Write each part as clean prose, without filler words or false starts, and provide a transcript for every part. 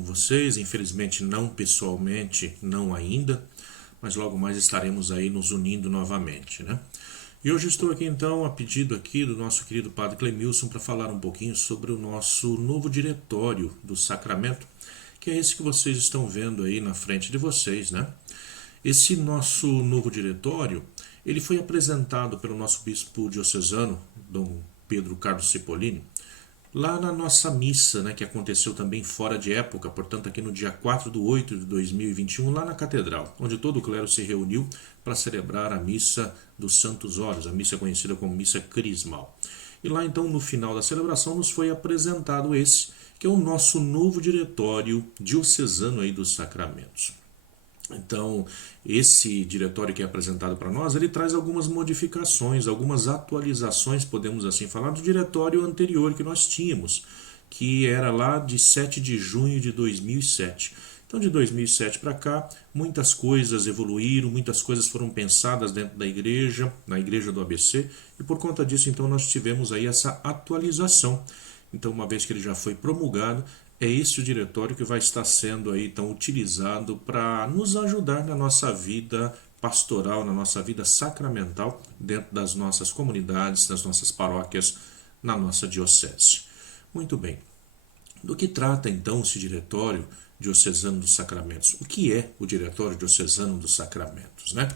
com vocês, infelizmente não pessoalmente, não ainda, mas logo mais estaremos aí nos unindo novamente, né? E hoje estou aqui então a pedido aqui do nosso querido Padre Clemilson para falar um pouquinho sobre o nosso novo diretório do sacramento, que é esse que vocês estão vendo aí na frente de vocês, né? Esse nosso novo diretório, ele foi apresentado pelo nosso bispo diocesano, Dom Pedro Carlos Cipollini, lá na nossa missa, né, que aconteceu também fora de época, portanto aqui no dia 4/8/2021, lá na Catedral, onde todo o clero se reuniu para celebrar a missa dos Santos Óleos, a missa conhecida como missa crismal. E lá então no final da celebração nos foi apresentado esse, que é o nosso novo diretório diocesano aí dos sacramentos. Então, esse diretório que é apresentado para nós, ele traz algumas modificações, algumas atualizações, podemos assim falar, do diretório anterior que nós tínhamos, que era lá de 7 de junho de 2007. Então, de 2007 para cá, muitas coisas evoluíram, muitas coisas foram pensadas dentro da igreja, na igreja do ABC, e por conta disso, então, nós tivemos aí essa atualização. Então, uma vez que ele já foi promulgado, é esse o diretório que vai estar sendo aí então utilizado para nos ajudar na nossa vida pastoral, na nossa vida sacramental, dentro das nossas comunidades, das nossas paróquias, na nossa diocese. Muito bem. Do que trata então esse diretório diocesano dos sacramentos? O que é o diretório diocesano dos sacramentos, né?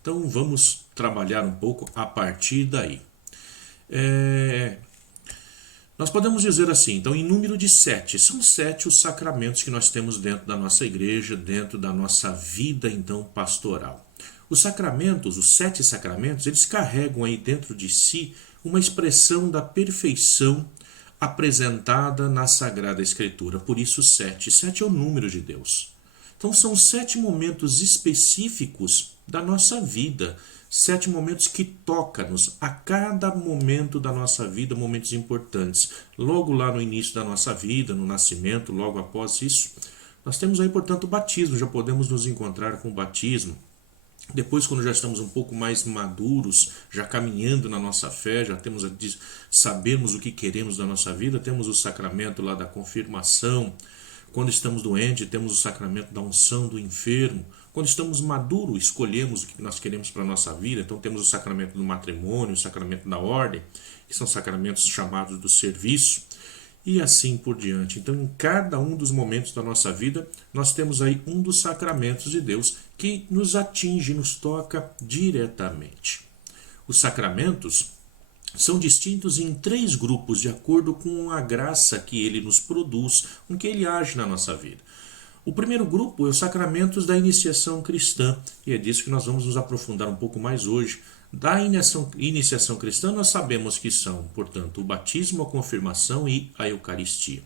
Então vamos trabalhar um pouco a partir daí. Nós podemos dizer assim, então, em número de 7, são 7 os sacramentos que nós temos dentro da nossa igreja, dentro da nossa vida, então, pastoral. Os sacramentos, os 7 sacramentos, eles carregam aí dentro de si uma expressão da perfeição apresentada na Sagrada Escritura. Por isso, 7. 7 é o número de Deus. Então, são 7 momentos específicos da nossa vida, 7 momentos que tocam-nos a cada momento da nossa vida, momentos importantes. Logo lá no início da nossa vida, no nascimento, logo após isso, nós temos aí, portanto, o batismo, já podemos nos encontrar com o batismo. Depois, quando já estamos um pouco mais maduros, já caminhando na nossa fé, já temos sabemos o que queremos da nossa vida, temos o sacramento lá da confirmação. Quando estamos doentes, temos o sacramento da unção do enfermo. Quando estamos maduros, escolhemos o que nós queremos para a nossa vida. Então temos o sacramento do matrimônio, o sacramento da ordem, que são sacramentos chamados do serviço, e assim por diante. Então, em cada um dos momentos da nossa vida, nós temos aí um dos sacramentos de Deus que nos atinge, nos toca diretamente. Os sacramentos são distintos em 3 grupos, de acordo com a graça que ele nos produz, com que ele age na nossa vida. O primeiro grupo é os sacramentos da iniciação cristã, e é disso que nós vamos nos aprofundar um pouco mais hoje. Da iniciação cristã, nós sabemos que são, portanto, o batismo, a confirmação e a Eucaristia.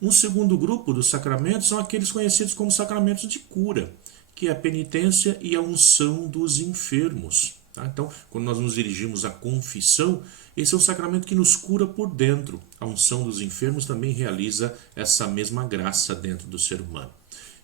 Um segundo grupo dos sacramentos são aqueles conhecidos como sacramentos de cura, que é a penitência e a unção dos enfermos. Então, quando nós nos dirigimos à confissão, esse é um sacramento que nos cura por dentro. A unção dos enfermos também realiza essa mesma graça dentro do ser humano.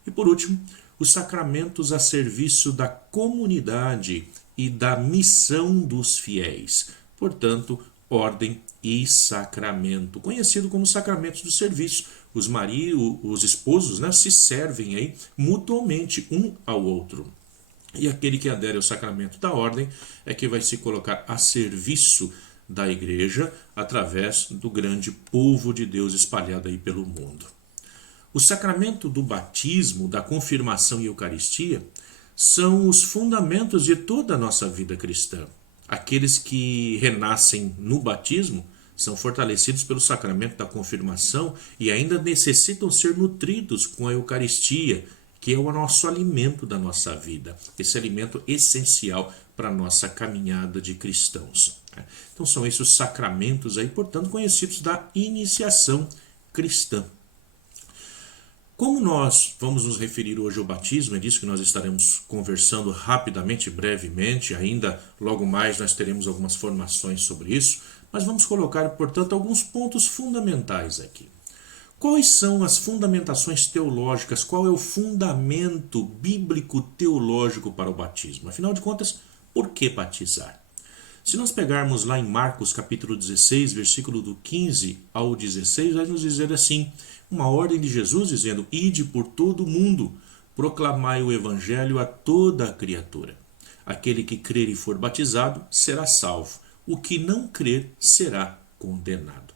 E por último, os sacramentos a serviço da comunidade e da missão dos fiéis. Portanto, ordem e sacramento, conhecido como sacramentos do serviço. Os esposos, né, se servem aí mutuamente um ao outro. E aquele que adere ao sacramento da ordem é que vai se colocar a serviço da igreja através do grande povo de Deus espalhado aí pelo mundo. O sacramento do batismo, da confirmação e Eucaristia são os fundamentos de toda a nossa vida cristã. Aqueles que renascem no batismo são fortalecidos pelo sacramento da confirmação e ainda necessitam ser nutridos com a Eucaristia, que é o nosso alimento da nossa vida, esse alimento essencial para a nossa caminhada de cristãos. Então são esses os sacramentos aí, portanto, conhecidos da iniciação cristã. Como nós vamos nos referir hoje ao batismo, é disso que nós estaremos conversando rapidamente, brevemente, ainda logo mais nós teremos algumas formações sobre isso, mas vamos colocar, portanto, alguns pontos fundamentais aqui. Quais são as fundamentações teológicas? Qual é o fundamento bíblico teológico para o batismo? Afinal de contas, por que batizar? Se nós pegarmos lá em Marcos capítulo 16, versículo do 15 ao 16, vai nos dizer assim: uma ordem de Jesus dizendo: ide por todo o mundo, proclamai o evangelho a toda a criatura. Aquele que crer e for batizado será salvo, o que não crer será condenado.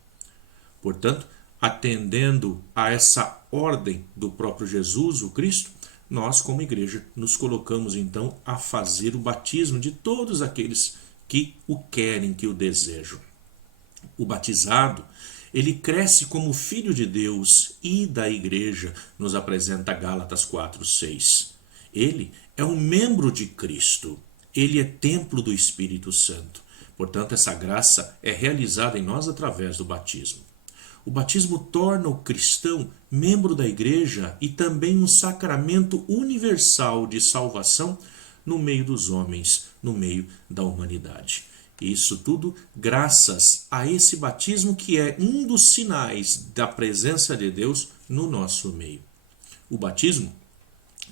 Portanto, atendendo a essa ordem do próprio Jesus, o Cristo, nós, como igreja, nos colocamos então a fazer o batismo de todos aqueles que o querem, que o desejam. O batizado, ele cresce como filho de Deus e da igreja, nos apresenta Gálatas 4:6. Ele é um membro de Cristo, ele é templo do Espírito Santo. Portanto, essa graça é realizada em nós através do batismo. O batismo torna o cristão membro da igreja e também um sacramento universal de salvação no meio dos homens, no meio da humanidade. Isso tudo graças a esse batismo que é um dos sinais da presença de Deus no nosso meio. O batismo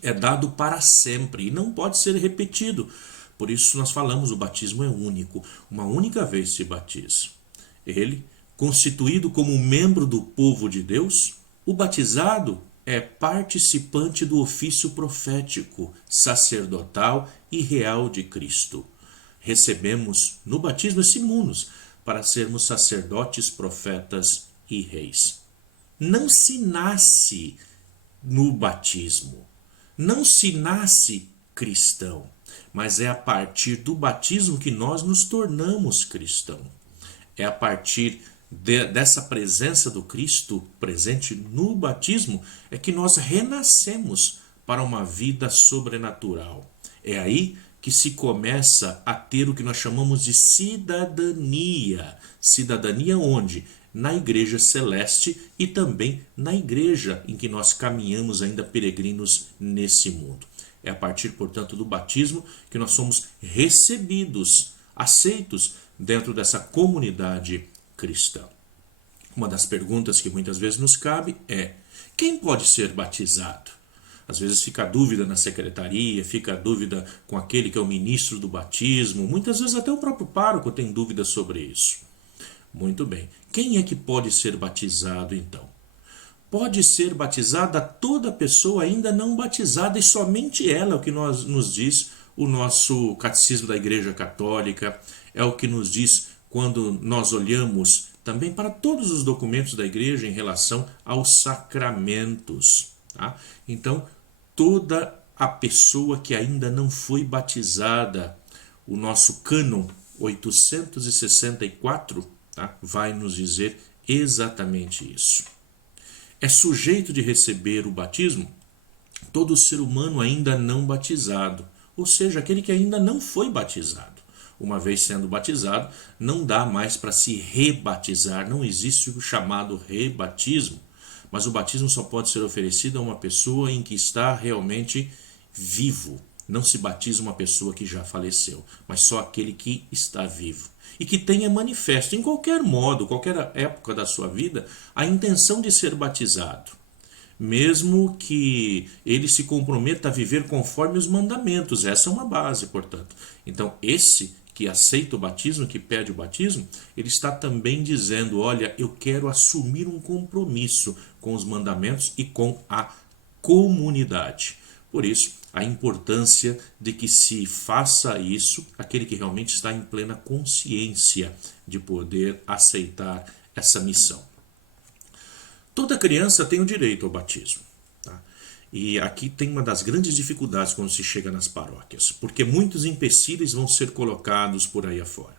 é dado para sempre e não pode ser repetido. Por isso nós falamos, o batismo é único. Uma única vez se batiza. Ele, constituído como membro do povo de Deus, o batizado é participante do ofício profético, sacerdotal e real de Cristo. Recebemos no batismo esse munus para sermos sacerdotes, profetas e reis. Não se nasce no batismo, não se nasce cristão, mas é a partir do batismo que nós nos tornamos cristão. É a partir dessa presença do Cristo presente no batismo é que nós renascemos para uma vida sobrenatural. É aí que se começa a ter o que nós chamamos de cidadania. Cidadania onde? Na igreja celeste e também na igreja em que nós caminhamos ainda peregrinos nesse mundo. É a partir, portanto, do batismo que nós somos recebidos, aceitos dentro dessa comunidade cristã. Uma das perguntas que muitas vezes nos cabe é: quem pode ser batizado? Às vezes fica a dúvida na secretaria, fica a dúvida com aquele que é o ministro do batismo, muitas vezes até o próprio pároco tem dúvidas sobre isso. Muito bem, quem é que pode ser batizado então? Pode ser batizada toda pessoa ainda não batizada e somente ela, é o que nos diz o nosso catecismo da Igreja Católica, é o que nos diz quando nós olhamos também para todos os documentos da igreja em relação aos sacramentos. Tá? Então, toda a pessoa que ainda não foi batizada, o nosso cânon 864, tá? Vai nos dizer exatamente isso. É sujeito de receber o batismo todo ser humano ainda não batizado, ou seja, aquele que ainda não foi batizado. Uma vez sendo batizado, não dá mais para se rebatizar, não existe o chamado rebatismo, mas o batismo só pode ser oferecido a uma pessoa em que está realmente vivo. Não se batiza uma pessoa que já faleceu, mas só aquele que está vivo. E que tenha manifesto, em qualquer modo, qualquer época da sua vida, a intenção de ser batizado. Mesmo que ele se comprometa a viver conforme os mandamentos. Essa é uma base, portanto. Então, esse que aceita o batismo, que pede o batismo, ele está também dizendo: olha, eu quero assumir um compromisso com os mandamentos e com a comunidade. Por isso, a importância de que se faça isso aquele que realmente está em plena consciência de poder aceitar essa missão. Toda criança tem o direito ao batismo. Tá? E aqui tem uma das grandes dificuldades quando se chega nas paróquias, porque muitos empecilhos vão ser colocados por aí afora.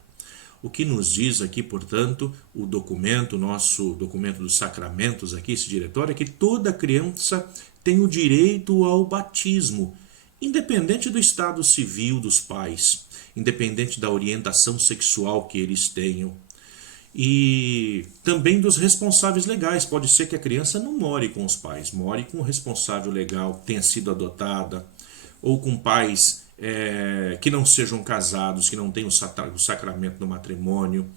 O que nos diz aqui, portanto, o documento, nosso documento dos sacramentos aqui, esse diretório, é que toda criança tem o direito ao batismo, independente do estado civil dos pais, independente da orientação sexual que eles tenham, e também dos responsáveis legais. Pode ser que a criança não more com os pais, more com o responsável legal, tenha sido adotada, ou com pais que não sejam casados, que não tenham o sacramento do matrimônio.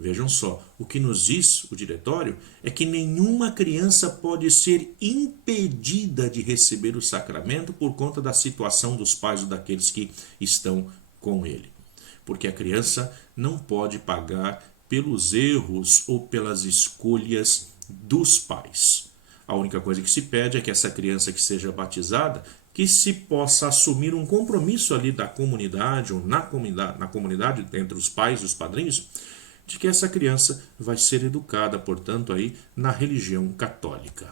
Vejam só, o que nos diz o diretório é que nenhuma criança pode ser impedida de receber o sacramento por conta da situação dos pais ou daqueles que estão com ele. Porque a criança não pode pagar pelos erros ou pelas escolhas dos pais. A única coisa que se pede é que essa criança que seja batizada, que se possa assumir um compromisso ali da comunidade ou na comunidade entre os pais e os padrinhos, de que essa criança vai ser educada, portanto, aí na religião católica.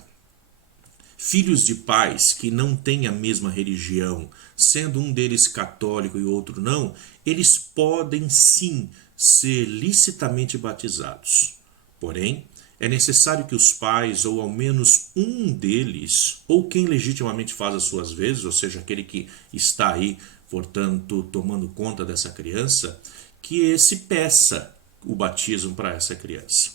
Filhos de pais que não têm a mesma religião, sendo um deles católico e outro não, eles podem sim ser licitamente batizados. Porém, é necessário que os pais, ou ao menos um deles, ou quem legitimamente faz as suas vezes, ou seja, aquele que está aí, portanto, tomando conta dessa criança, que se peça o batismo para essa criança.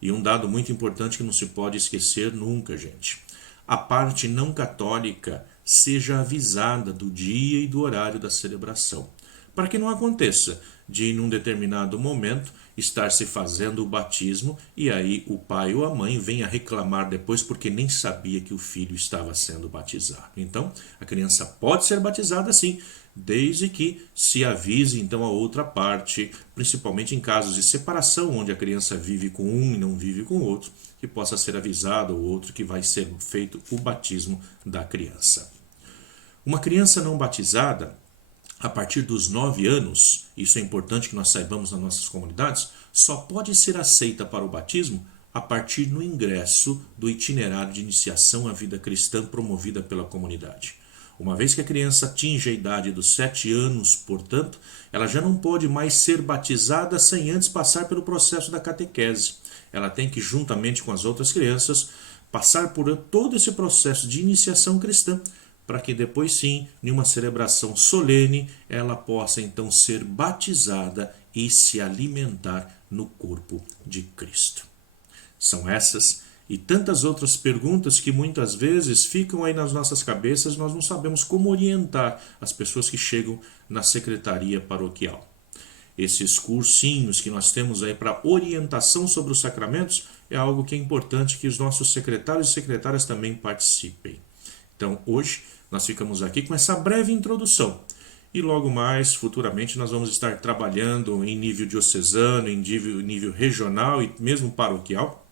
E um dado muito importante que não se pode esquecer nunca, gente. A parte não católica seja avisada do dia e do horário da celebração, para que não aconteça de, num determinado momento, estar se fazendo o batismo e aí o pai ou a mãe venha reclamar depois porque nem sabia que o filho estava sendo batizado. Então, a criança pode ser batizada sim, desde que se avise então a outra parte, principalmente em casos de separação, onde a criança vive com um e não vive com o outro, que possa ser avisado o outro que vai ser feito o batismo da criança. Uma criança não batizada, a partir dos 9 anos, isso é importante que nós saibamos nas nossas comunidades, só pode ser aceita para o batismo a partir do ingresso do itinerário de iniciação à vida cristã promovida pela comunidade. Uma vez que a criança atinge a idade dos 7 anos, portanto, ela já não pode mais ser batizada sem antes passar pelo processo da catequese. Ela tem que, juntamente com as outras crianças, passar por todo esse processo de iniciação cristã, para que depois sim, em uma celebração solene, ela possa então ser batizada e se alimentar no corpo de Cristo. São essas e tantas outras perguntas que muitas vezes ficam aí nas nossas cabeças, nós não sabemos como orientar as pessoas que chegam na secretaria paroquial. Esses cursinhos que nós temos aí para orientação sobre os sacramentos é algo que é importante que os nossos secretários e secretárias também participem. Então, hoje, nós ficamos aqui com essa breve introdução. E logo mais, futuramente, nós vamos estar trabalhando em nível diocesano, em nível regional e mesmo paroquial,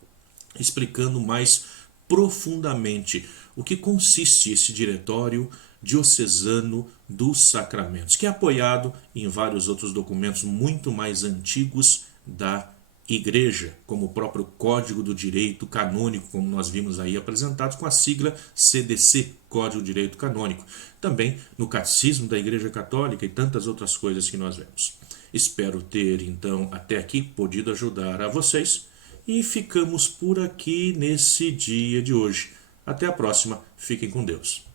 explicando mais profundamente o que consiste esse diretório diocesano dos sacramentos, que é apoiado em vários outros documentos muito mais antigos da Igreja, como o próprio Código do Direito Canônico, como nós vimos aí apresentados com a sigla CDC, Código do Direito Canônico. Também no Catecismo da Igreja Católica e tantas outras coisas que nós vemos. Espero ter, então, até aqui podido ajudar a vocês e ficamos por aqui nesse dia de hoje. Até a próxima, fiquem com Deus.